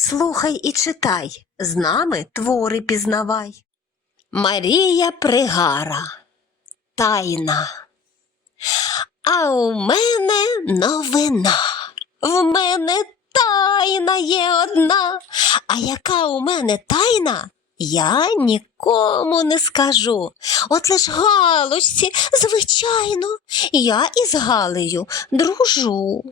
Слухай і читай, з нами твори пізнавай. Марія Пригара. Тайна. А у мене новина. В мене тайна є одна. А яка у мене тайна? Я нікому не скажу. От лиш Галочці, звичайно, я із Галею дружу.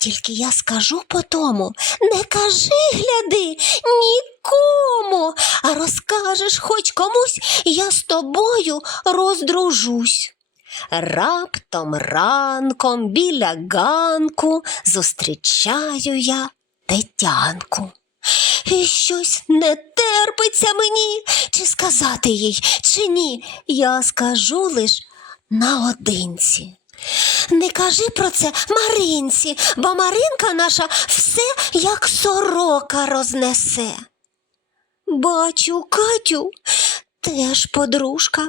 Тільки я скажу по тому, не кажи, гляди, нікому, а розкажеш хоч комусь, я з тобою роздружусь. Раптом ранком біля ганку зустрічаю я Тетянку. І щось не терпиться мені, чи сказати їй, чи ні. Я скажу лиш наодинці. Не кажи про це Маринці, бо Маринка наша все як сорока рознесе. Бачу, Катю, теж подружка.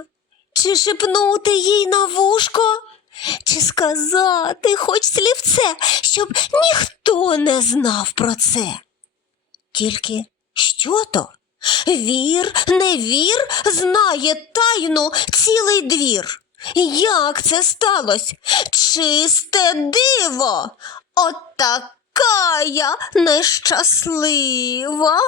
Чи шепнути їй на вушко, чи сказати хоч слівце, щоб ніхто не знав про це. Тільки що то? Вір, не вір, знає тайну цілий двір. Як це сталося? Чисте диво! Отака я нещаслива.